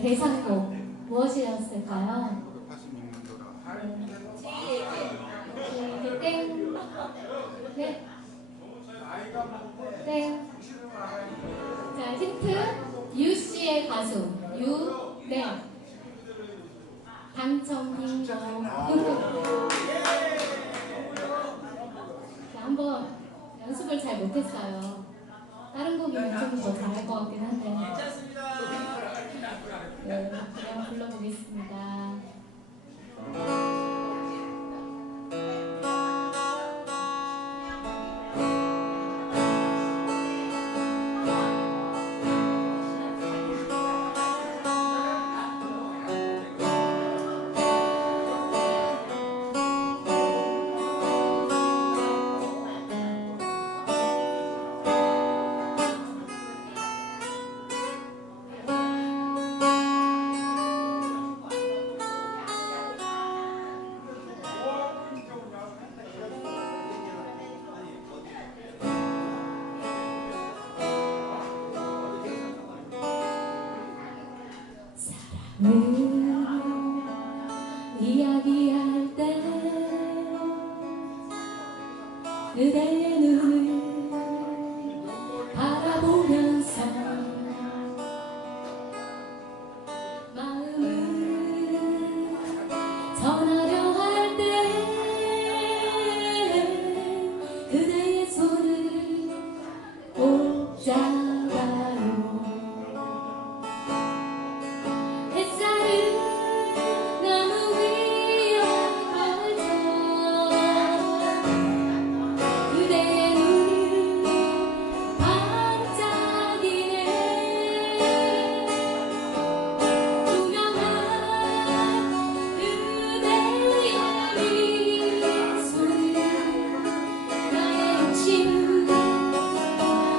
네, 대상곡 무엇이었을까요? 네, 땡. 네. 땡. 자, 힌트. 유 씨의 가수. 유. 네. 당첨 빙고. 자, 한번 연습을 잘 못했어요. 다른 곡이면 좀 더 잘할 것 같긴 한데. 네, 그냥 불러보겠습니다. 이야기할 때 그대의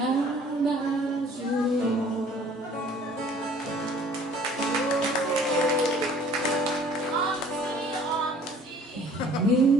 难忘今宵。